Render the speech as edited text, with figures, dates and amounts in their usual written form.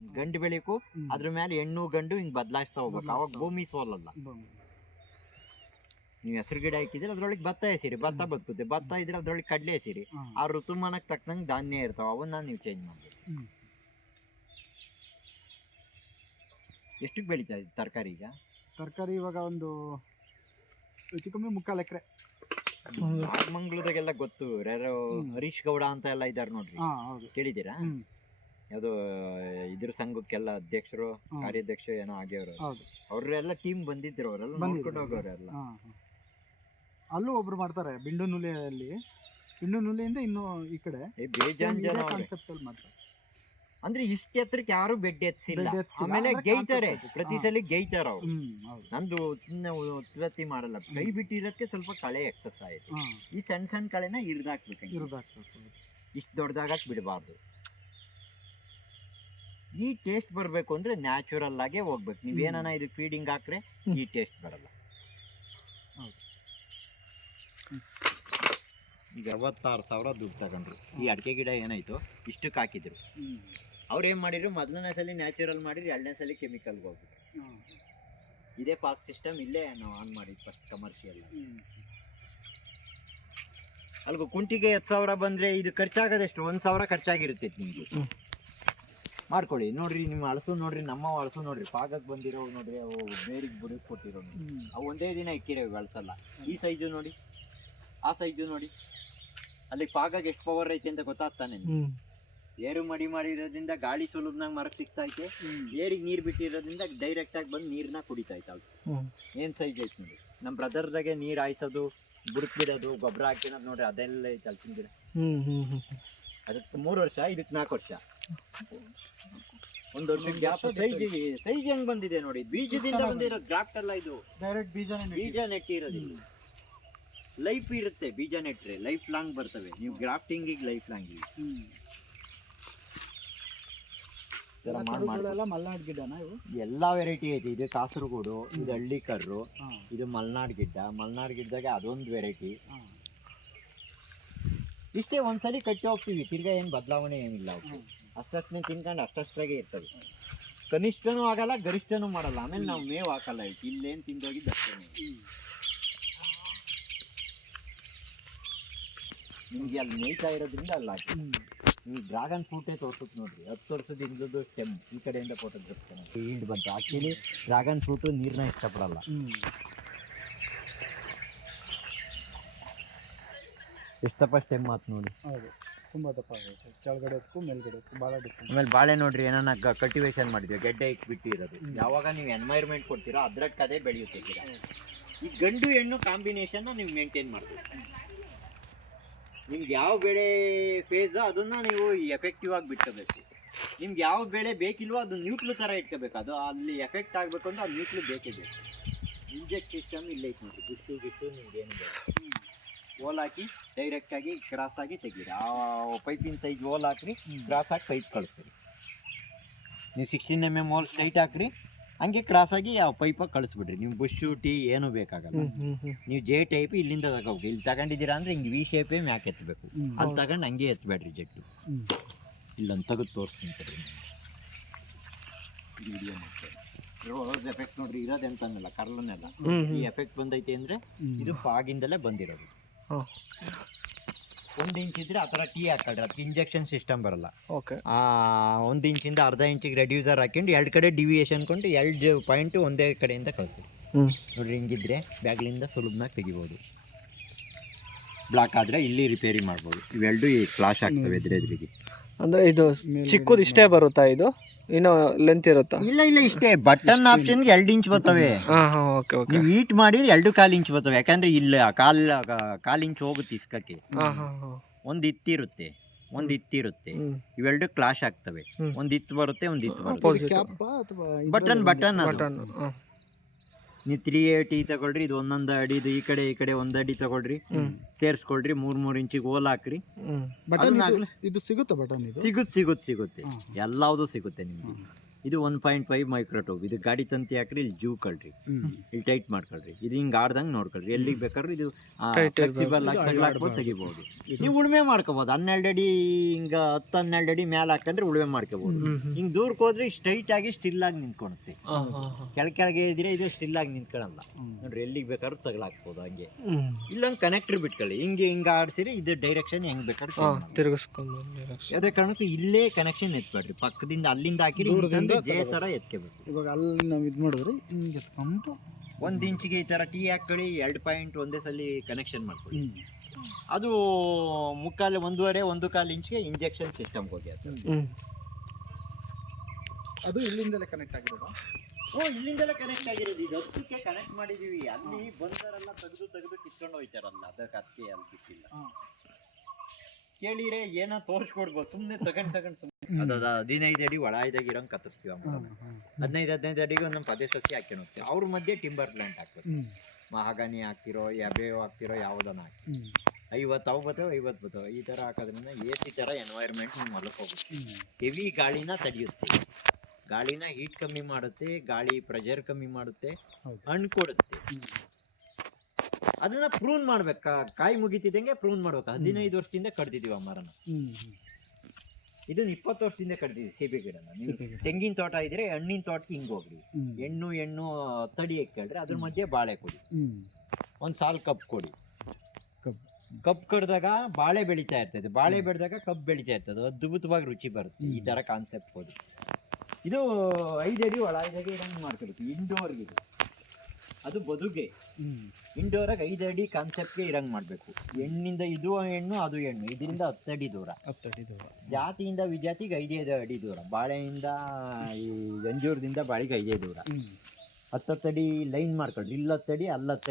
ಗಂಡು ಬೆಳಿಕು ಅದ್ರ ಮೇಲೆ ಹೆಣ್ಣು ಗಂಡು ಹಿಂಗ್ ಬದಲಾಯಿಸ್ತಾ ಹೋಗ್ಬೇಕು. ಅವಾಗ ಭೂಮಿ ಸೋಲಲ್ಲ. ನೀವು ಹೆಸರು ಗಿಡ ಹಾಕಿದ್ರೆ ಅದ್ರೊಳಗೆ ಭತ್ತ ಹೆಸಿರಿ, ಭತ್ತ ಬದುಕುತ್ತೆ. ಭತ್ತ ಇದ್ರೆ ಅದ್ರೊಳಗೆ ಕಡ್ಲೆ ಹೆಸಿರಿ. ಆ ಋತುಮಾನಕ್ಕೆ ತಕ್ಕಂಗೆ ಧಾನ್ಯ ಇರ್ತಾವ, ಅವನ್ನ ನೀವು ಚೇಂಜ್ ಮಾಡ್ಬೇಕು. ಎಷ್ಟಕ್ಕೆ ಬೆಳೀತಾ ಇದೆ ತರಕಾರಿ ಈಗ? ತರಕಾರಿ ಇವಾಗ ಒಂದು ಹೆಚ್ಚು ಕಮ್ಮಿ 3/4 ಎಕರೆ. ನಾಗಮಂಗ್ಳದಾಗೆಲ್ಲ ಗೊತ್ತು, ಯಾರೋ ಹರೀಶ್ ಗೌಡ ಅಂತ ಎಲ್ಲ ಇದ್ದಾರೆ ನೋಡ್ರಿ, ಕೇಳಿದ್ದೀರಾ? ಯಾವುದು ಇದ್ರ ಸಂಘಕ್ಕೆಲ್ಲ ಅಧ್ಯಕ್ಷರು ಕಾರ್ಯಾಧ್ಯಕ್ಷರು ಏನೋ ಆಗ್ಯವರು, ಅವ್ರೆಲ್ಲ ಟೀಮ್ ಬಂದಿದ್ರು, ಅವರೆಲ್ಲ ನೋಡ್ಕೊಂಡು ಹೋಗೋರೆಲ್ಲ. ಅಲ್ಲೂ ಒಬ್ರು ಮಾಡ್ತಾರೆ ಬಿಂಡುನುಲಿಯಲ್ಲಿ. ಬಿಂಡುನುಲಿಯಿಂದ ಇನ್ನು ಈ ಕಡೆ ಬೇಜಾನ್ ಜನ ಕಾನ್ಸೆಪ್ಟ್ ಅಲ್ಲಿ ಮಾಡ್ತಾರೆ. ಅಂದ್ರೆ ಇಷ್ಟ ಎತ್ತರಕ್ಕೆ ಯಾರು ಬೆಡ್ ಎತ್ಸಿಲ್ಲ. ಆಮೇಲೆ ಗೇಯ್ತಾರೆ, ಪ್ರತಿ ಸಲ ಗೇಯ್ತಾರ ಅವ್ರು. ನಂದು ಉತ್ಪತ್ತಿ ಮಾಡಲ್ಲ, ಕೈ ಬಿಟ್ಟಿರೋದಕ್ಕೆ ಸ್ವಲ್ಪ ಕಳೆ ಎಕ್ಸರ್ಸೈಸ್. ಈ ಸಣ್ಣ ಸಣ್ಣ ಕಳೆನ ಇರ್ದಾಕ್ಬೇಕು. ಇಷ್ಟು ದೊಡ್ಡದಾಗಕ್ ಬಿಡಬಾರ್ದು. ಈ ಟೇಸ್ಟ್ ಬರಬೇಕು ಅಂದ್ರೆ ನ್ಯಾಚುರಲ್ ಆಗೇ ಹೋಗ್ಬೇಕು. ನೀವೇನ ಇದು ಫೀಡಿಂಗ್ ಹಾಕ್ರೆ ಈ ಟೇಸ್ಟ್ ಬರಲ್ಲ. ಈಗ 56,000 ದುಡ್ಡು ತಗೊಂಡ್ರು. ಈ ಅಡಿಕೆ ಗಿಡ ಏನಾಯ್ತು ಇಷ್ಟಕ್ಕೆ ಹಾಕಿದ್ರು. ಅವ್ರು ಏನ್ ಮಾಡಿದ್ರು, ಮೊದಲನೇ ಸಲ ನ್ಯಾಚುರಲ್ ಮಾಡಿದ್ರು, 2ನೇ ಸಲ ಕೆಮಿಕಲ್ಗೆ ಹೋಗ್ಬಿಟ್ಟು. ಇದೇ ಪಾಕ್ ಸಿಸ್ಟಮ್ ಇಲ್ಲೇ ನಾವು ಆನ್ ಮಾಡಿದ್ವಿ ಫಸ್ಟ್ ಕಮರ್ಷಿಯಲ್. ಅಲ್ಗ ಕುಂಟಿಗೆ 10,000 ಬಂದ್ರೆ ಇದು ಖರ್ಚಾಗದೆಷ್ಟು? 1,000 ಖರ್ಚಾಗಿರುತ್ತೆ ನಿಮ್ಗೆ. ಮಾಡ್ಕೊಳ್ಳಿ. ನೋಡ್ರಿ ನಿಮ್ಮ ಹಳಸು ನೋಡ್ರಿ, ನಮ್ಮ ಹಳಸು ನೋಡ್ರಿ, ಪಾಗಕ್ಕೆ ಬಂದಿರೋ ನೋಡ್ರಿ, ಅವು ಬೇರಿಗೆ ಬುಡಕ್ ಕೊಟ್ಟಿರೋ ಅವು ಒಂದೇ ದಿನ ಇಕ್ಕಿರೋವು ಹಳಸಲ್ಲ. ಈ ಸೈಜು ನೋಡಿ, ಆ ಸೈಜು ನೋಡಿ, ಅಲ್ಲಿ ಪಾಗಕ್ಕೆ ಎಷ್ಟು ಪವರ್ ಐತೆ ಅಂತ ಗೊತ್ತಾಗ್ತಾನೆ. ಏರು ಮಡಿ ಮಾಡಿರೋದ್ರಿಂದ ಗಾಳಿ ಸುಲಭನಾಗ ಮರಕ್ಕೆ ಸಿಗ್ತಾ ಐತೆ. ಏರಿಗೆ ನೀರು ಬಿಟ್ಟಿರೋದ್ರಿಂದ ಡೈರೆಕ್ಟ್ ಆಗಿ ಬಂದು ನೀರ್ನ ಕುಡಿತಾ ಐತೆ. ಏನ್ ಸೈಜ್ ಐತೆ ನೋಡಿ. ನಮ್ಮ ಬ್ರದರ್ದಾಗೆ ನೀರು ಹಾಯಿಸೋದು, ಬುಡಕ್ ಬಿಡೋದು, ಗೊಬ್ಬರ ಹಾಕಿರೋದು ನೋಡ್ರಿ, ಅದೆಲ್ಲ ಐತೆ ಹಲಸಿನ ಗಿಡ. ಅದಕ್ಕೆ 3 ವರ್ಷ, ಇದಕ್ಕೆ 4 ವರ್ಷ. 1 ವರ್ಷಕ್ಕೆ ಗ್ಯಾಪ್. ಸೈಜ್ ಹೆಂಗ್ ಬಂದಿದೆ ನೋಡಿ. ಬೀಜದಿಂದ ಬಂದಿರೋದು, ಗ್ರಾಫ್ಟ್ ಅಲ್ಲ ಇದು, ಡೈರೆಕ್ಟ್ ಬೀಜ ನೆಟ್ಟಿರೋದಿಲ್ಲ. ಲೈಫ್ ಇರುತ್ತೆ ಬೀಜ ನೆಟ್ರೆ, ಲೈಫ್ ಲಾಂಗ್ ಬರ್ತವೆ. ನೀವು ಗ್ರಾಫ್ಟಿಂಗ್ ಲೈಫ್ ಲಾಂಗ್ ಮಲ್ನಾಡ್ ಗಿಡನ ಇವು ಎಲ್ಲಾ ವೆರೈಟಿ ಐತಿ. ಇದು ಕಾಸರಗೋಡು, ಇದು ಹಳ್ಳಿಕರ್ರು, ಇದು ಮಲ್ನಾಡ್ ಗಿಡ್ಡ. ಮಲ್ನಾಡ್ ಗಿಡ್ಡದಾಗ ಅದೊಂದು ವೆರೈಟಿ. ಇಷ್ಟೇ ಒಂದ್ಸಲಿ ಕಟ್ಟಿ ಹೋಗ್ತೀವಿ, ತಿರ್ಗಾ ಏನು ಬದಲಾವಣೆ ಏನಿಲ್ಲ. ಅಷ್ಟನೇ ತಿನ್ಕೊಂಡು ಅಷ್ಟಷ್ಟಾಗೆ ಇರ್ತವೆ. ಕನಿಷ್ಠನೂ ಆಗಲ್ಲ, ಗರಿಷ್ಠನೂ ಮಾಡಲ್ಲ. ಆಮೇಲೆ ನಾವು ಮೇವು ಹಾಕಲ್ಲ. ಇಲ್ಲೇನು ತಿಂದೋಗಿದ್ದು ಅಷ್ಟೇ. ನಿಮ್ಗೆ ಅಲ್ಲಿ ಮೇಯ್ತಾ ಇರೋದ್ರಿಂದ ಅಲ್ಲಿ ಹಾಕಿ. ನೀವು ಡ್ರಾಗನ್ ಫ್ರೂಟೇ ತೋರ್ಸುತ್ತೆ ನೋಡ್ರಿ, 10 ವರ್ಷದ ಸ್ಟೆಮ್ ಈ ಕಡೆಯಿಂದ ಫೋಟೋಗ್ರಾಫ್ ಈಲ್ಡ್ ಬಂತು. ಆಕ್ಚುಲಿ ಡ್ರಾಗನ್ ಫ್ರೂಟು ನೀರನ್ನ ಇಷ್ಟಪಡಲ್ಲ. ಎಷ್ಟಪ್ಪ ಸ್ಟೆಮ್ ಮಾತು ನೋಡಿ. ತುಂಬಾ ದಪ್ಪ ಆಗುತ್ತೆ, ಕೆಳಗಡೆ ಮೇಲ್ಗಡೆ ಭಾಳ ಡಿಫ್ರೆಂಟ್. ಆಮೇಲೆ ಬಾಳೆ ನೋಡ್ರಿ, ಏನಾನ ಕಲ್ಟಿವೇಶನ್ ಮಾಡಿದ್ವಿ, ಗೆಡ್ಡೆ ಬಿಟ್ಟಿರೋದು. ಯಾವಾಗ ನೀವು ಎನ್ವೈರ್ಮೆಂಟ್ ಕೊಡ್ತೀರೋ ಅದ್ರಕ್ಕೆ ಅದೇ ಬೆಳೆಯುತ್ತೆ ಗಿಡ. ಈ ಗಂಡು ಹೆಣ್ಣು ಕಾಂಬಿನೇಷನ್ ನೀವು ಮೇಂಟೈನ್ ಮಾಡಬೇಕು. ನಿಮ್ಗೆ ಯಾವ ಬೆಳೆ ಫೇಸ್ ಅದನ್ನ ನೀವು ಎಫೆಕ್ಟಿವ್ ಆಗಿ ಬಿಟ್ಕೋಬೇಕು. ನಿಮ್ಗೆ ಯಾವ ಬೆಳೆ ಬೇಕಿಲ್ವೋ ಅದು ನ್ಯೂಟ್ಲು ಥರ ಇಟ್ಕೋಬೇಕು. ಅದು ಅಲ್ಲಿ ಎಫೆಕ್ಟ್ ಆಗಬೇಕು ಅಂದ್ರೆ ಅದು ನ್ಯೂಟ್ಲು ಬೇಕೇ ಬೇಕು. ಇಂಜೆಕ್ಟ್ ಸಿಸ್ಟಮ್ ಇಲ್ಲೇ ಐತೆ ನೋಡಿ. ಬಿಟ್ಟು ನಿಮ್ಗೇನು ಬೇಕು, ಹೋಲ್ ಹಾಕಿ ಡೈರೆಕ್ಟಾಗಿ ಕ್ರಾಸಾಗಿ ತೆಗೀರಿ. ಆ ಪೈಪಿನ ಸೈಜ್ ಹೋಲ್ ಹಾಕ್ರಿ, ಕ್ರಾಸಾಗಿ ಪೈಪ್ ಕಳಿಸ್ರಿ. ನೀವು 16 mm ಹೋಲ್ ಸ್ಟ್ರೈಟ್ ಹಾಕ್ರಿ, ಹಂಗೆ ಕ್ರಾಸಾಗಿ ಆ ಪೈಪಾಗಿ ಕಳಿಸ್ಬಿಡ್ರಿ. ನೀವು ಬುಷು ಟೀ ಏನೂ ಬೇಕಾಗಲ್ಲ. ನೀವು ಜೆ ಟೈಪ್ ಇಲ್ಲಿಂದ ತಗೋಬೇಕು. ಇಲ್ಲಿ ತಗೊಂಡಿದ್ದೀರಾ ಅಂದರೆ ಹಿಂಗೆ ವಿ ಶೇಪೇ ಮ್ಯಾಕ್ ಎತ್ತಬೇಕು. ಅಲ್ಲಿ ತಗೊಂಡು ಹಂಗೆ ಎತ್ತಬೇಡ್ರಿ ಜೆಟ್ಟು. ಇಲ್ಲೊಂದು ತೆಗೆದು ತೋರಿಸ್ತೀನಿ ಸರಿ ವಿಡಿಯೋ ಮಾಡ್ತಾರೆ. ರೋಸ್ ಎಫೆಕ್ಟ್ ನೋಡ್ರಿ, ಇರೋದು ಅಂತಂದಲ್ಲ ಕರ್ಲನ್ನೆಲ್ಲ. ಈ ಎಫೆಕ್ಟ್ ಬಂದೈತೆ ಅಂದರೆ ಇದು ಫಾಗಿಂದಲೇ ಬಂದಿರೋದು. 1 ಇಂಚ್ ಇದ್ರೆ ಆ ಥರ ಟೀ ಹಾಕೊಳ್ರಿ, ಅದಕ್ಕೆ ಇಂಜೆಕ್ಷನ್ ಸಿಸ್ಟಮ್ ಬರಲ್ಲ. 1 ಇಂಚಿಂದ ಅರ್ಧ ಇಂಚಿಗೆ ರೆಡ್ಯೂಸರ್ ಹಾಕೊಂಡು 2 ಕಡೆ ಡಿವಿಯೇಷನ್ ಕೊಂಡು 2 ಪಾಯಿಂಟ್ ಒಂದೇ ಕಡೆಯಿಂದ ಕಳಿಸಿ ನೋಡ್ರಿ. ಹಿಂಗಿದ್ರೆ ಬ್ಯಾಗ್ಲಿಂದ ಸುಲಭನಾಗಿ ತೆಗಿಬೋದು. ಬ್ಲಾಕ್ ಆದರೆ ಇಲ್ಲಿ ರಿಪೇರಿ ಮಾಡ್ಬೋದು. ಇವೆರಡು ಈ ಕ್ಲಾಶ್ ಆಗ್ತವೆ ಎದುರೆದುರಿಗೆ. ಅಂದರೆ ಇದು ಚಿಕ್ಕದು ಇಷ್ಟೇ ಬರುತ್ತಾ? ಇದು ಇನ್ನೂ ಲೆಂತ್ ಇರುತ್ತಾ? ಇಲ್ಲ ಇಷ್ಟೇ. ಬಟನ್ ಆಪ್ಷನ್ಗೆ 2 ಇಂಚ್ ಬರ್ತವೆ. ನೀವು ಹೀಟ್ ಮಾಡಿ 2.25 ಇಂಚ್ ಬರ್ತವೆ. ಯಾಕಂದ್ರೆ ಇಲ್ಲ ಕಾಲ್ ಇಂಚ್ ಹೋಗುತ್ತೆ ಇಸ್ಕಕ್ಕೆ. ಒಂದು ಇತ್ತಿರುತ್ತೆ, ಒಂದು ಇತ್ತಿರುತ್ತೆ. ಇವೆರಡು ಕ್ಲಾಶ್ ಆಗ್ತವೆ. ಒಂದು ಇತ್ತು ಬರುತ್ತೆ, ಒಂದು ಇತ್ತು ಬರುತ್ತೆ. ಬಟನ್ ಅದು. ನೀವು 380 ತಗೊಳ್ರಿ, ಇದು 1 ಅಡಿದು ಈ ಕಡೆ 1 ಅಡಿ ತಗೊಳ್ರಿ, ಸೇರಿಸ್ಕೊಳ್ರಿ. 3 ಇಂಚಿಗೆ ಹೋಲ್ ಹಾಕ್ರಿ. ಇದು ಸಿಗುತ್ತೆ ಬಟನ್? ಸಿಗುತ್ತೆ ಎಲ್ಲಾವುದು ಸಿಗುತ್ತೆ ನಿಮ್ಗೆ. ಇದು 1.5 ಮೈಕ್ರೋಟೋಬ್. ಇದು ಗಾಡಿ ತಂತಿ ಹಾಕ್ರಿ, ಇಲ್ಲಿ ಜೂ ಕಳ್ರಿ, ಇಲ್ಲಿ ಟೈಟ್ ಮಾಡ್ಕೊಳ್ರಿ. ಇದು ಹಿಂಗೆ ಆಡ್ದಂಗೆ ನೋಡ್ಕೊಳ್ರಿ. ಎಲ್ಲಿಗೆ ಬೇಕಾದ್ರೂ ಇದು ಫ್ಲೆಕ್ಸಿಬಲ್ ಆಗಿ ತೆಗಿಬೋದು. ನೀವು ಉಳುಮೆ ಮಾಡ್ಕೋಬೋದು. 12 ಅಡಿ ಹಿಂಗ 10-12 ಅಡಿ ಮೇಲೆ ಹಾಕೊಂಡ್ರೆ ಉಳುಮೆ ಮಾಡ್ಕೋಬೋದು. ಹಿಂಗ್ ದೂರಕ್ಕೆ ಹೋದ್ರೆ ಸ್ಟ್ರೈಟ್ ಆಗಿ ಸ್ಟಿಲ್ ಆಗಿ ನಿಂತ್ಕೊಳುತ್ತೆ. ಕೆಳಗೆ ಇದ್ರೆ ಇದು ಸ್ಟಿಲ್ ಆಗಿ ನಿಂತ್ಕೊಳಲ್ಲ ನೋಡ್ರಿ. ಎಲ್ಲಿಗೆ ಬೇಕಾದ್ರೂ ತಗಲಾಕ್ಬೋದು ಹಂಗೆ. ಇಲ್ಲಂಗ್ ಕನೆಕ್ಟರ್ ಬಿಟ್ಕೊಳ್ಳಿ, ಹಿಂಗ ಆಡ್ಸಿರಿ ಇದು ಡೈರೆಕ್ಷನ್ ಹೆಂಗ್ ಬೇಕಾದ್ರೂ ತಿರುಗಿಸ್ಕೊಂಡು. ಯಾವುದೇ ಕಾರಣಕ್ಕೂ ಇಲ್ಲೇ ಕನೆಕ್ಷನ್ ಎತ್ಬೇಡ್ರಿ, ಪಕ್ಕದಿಂದ ಅಲ್ಲಿಂದ ಹಾಕಿರಿ ಜೇ ತರ ಎತ್ಕೋಬೇಕು. ಇವಾಗ ಅಲ್ಲಿ ನಾವು ಇದು ಮಾಡಿದ್ರೆ ಹಿಂಗೆ ಎತ್ಕೊಂಡು 1 ಇಂಚಿಗೆ ಈ ತರ ಟೀ ಹಾಕೊಳ್ಳಿ, 2 ಪಾಯಿಂಟ್ ಒಂದೇ ಸಲ ಕನೆಕ್ಷನ್ ಮಾಡ್ಕೊಳ್ಳಿ. ಅದು 1.25-1.25 ಇಂಚ್ಗೆ ಇಂಜೆಕ್ಷನ್ ಸಿಸ್ಟಮ್ ಹೋಗಿ ಅದು ಇಲ್ಲಿಂದಲೇ ಕನೆಕ್ಟ್ ಆಗಿರೋದು. ಇಲ್ಲಿಂದಲೇ ಕನೆಕ್ಟ್ ಆಗಿರೋದು. ಈಗ 10ಕ್ಕೆ ಕನೆಕ್ಟ್ ಮಾಡಿದೀವಿ. ಅಲ್ಲಿ ಬಂದರೆಲ್ಲ ತೆಗೆದು ಕಿತ್ಕೊಂಡು ಹೋಯ್ತಾರಲ್ಲ, ಅದಕ್ಕೆ ಅದಕ್ಕೆ ಅಲ್ಲಿ ಬಿಟ್ಟಿಲ್ಲ. ಕೇಳಿರೆ ಏನೋ ತೋರಿಸ್ಕೊಡ್ಬೋದು, ಸುಮ್ಮನೆ ತಗೊಂಡು ಅದ 15 ಅಡಿ ಒಳ ಇದಾಗಿರೋಂಗೆ ಕತ್ತರಿಸ್ತೀವಿ. 15 ಅಡಿಗೆ ಒಂದೊಂದು ಪದೇ ಸಸಿ ಹಾಕೊಂಡು ಹೋಗ್ತೀವಿ. ಅವ್ರ ಮಧ್ಯೆ ಟಿಂಬರ್ ಪ್ಲಾಂಟ್ ಹಾಕ್ಬೇಕು. ಮಹಾಗನಿ ಹಾಕ್ತಿರೋ, ಯಾಬೇವು ಹಾಕ್ತಿರೋ, ಯಾವುದನ್ನ ಹಾಕಿ 50 ಅವು ಬರ್ತವೆ, 50 ಬರ್ತವೆ. ಈ ಥರ ಹಾಕೋದ್ರಿಂದ AC ಥರ ಎನ್ವೈರ್ಮೆಂಟ್ ಹೊಲಕ್ಕೆ ಹೋಗುತ್ತೆ. ಹೆವಿ ಗಾಳಿನ ತಡೆಯುತ್ತೆ, ಗಾಳಿನ ಹೀಟ್ ಕಮ್ಮಿ ಮಾಡುತ್ತೆ, ಗಾಳಿ ಪ್ರೆಷರ್ ಕಮ್ಮಿ ಮಾಡುತ್ತೆ, ಹಣ್ಣು ಕೊಡುತ್ತೆ. ಅದನ್ನ ಪ್ರೂನ್ ಮಾಡ್ಬೇಕು. ಕಾಯಿ ಮುಗಿತಿದ್ದಂಗೆ ಪ್ರೂನ್ ಮಾಡ್ಬೇಕು. 15 ವರ್ಷದಿಂದ ಕಡ್ದಿದೀವಿ ಆ ಮರನ. ಇದನ್ನ 20 ವರ್ಷದಿಂದ ಕಡ್ದಿದ್ವಿ ಸೀಬೆ ಗಿಡನ. ತೆಂಗಿನ ತೋಟ ಇದ್ರೆ ಹಣ್ಣಿನ ತೋಟಕ್ಕೆ ಹಿಂಗ್ ಹೋಗ್ರಿ, ಹೆಣ್ಣು ತಡಿ ಕೇಳ್ರಿ, ಅದ್ರ ಮಧ್ಯೆ ಬಾಳೆ ಕೊಡಿ, ಒಂದ್ ಸಾಲ್ ಕಪ್ ಕೊಡಿ. ಕಪ್ ಕಡ್ದಾಗ ಬಾಳೆ ಬೆಳೀತಾ ಇರ್ತದೆ, ಬಾಳೆ ಬೆಳೆದಾಗ ಕಪ್ ಬೆಳೀತಾ ಇರ್ತದೆ, ಅದ್ಭುತವಾಗಿ ರುಚಿ ಬರುತ್ತೆ. ಈ ತರ ಕಾನ್ಸೆಪ್ಟ್ ಕೊಡಿ. ಇದು 5 ಅಡಿ ಒಳ ಇದಾಗೆ ಇರಂಗ್ ಮಾಡ್ಕೊಬೇಕು. ಇಂಡೋರ್ಗೆ ಅದು ಬದುಗೆ ಇಂಡೋರಾಗ 5 ಅಡಿ ಕಾನ್ಸೆಪ್ಟ್ಗೆ ಇರಂಗ್ ಮಾಡಬೇಕು. ಹೆಣ್ಣಿಂದ ಇದು ಹೆಣ್ಣು, ಅದು ಹೆಣ್ಣು, ಇದರಿಂದ 10 ಅಡಿ ದೂರ. 10 ಅಡಿ ದೂರ. ಜಾತಿಯಿಂದ ವಿಜಾತಿಗೆ 5 ಅಡಿ ದೂರ. ಬಾಳೆಯಿಂದ ಈ ಅಂಜೂರದಿಂದ ಬಾಳೆಗೆ 5 ದೂರ. 10 ಅಡಿ ಲೈನ್ ಮಾಡ್ಕೊಳ್ರಿ. ಇಲ್ಲಿ 10 ಅಡಿ, ಅಲ್ಲಿ 10 ಅಡಿ.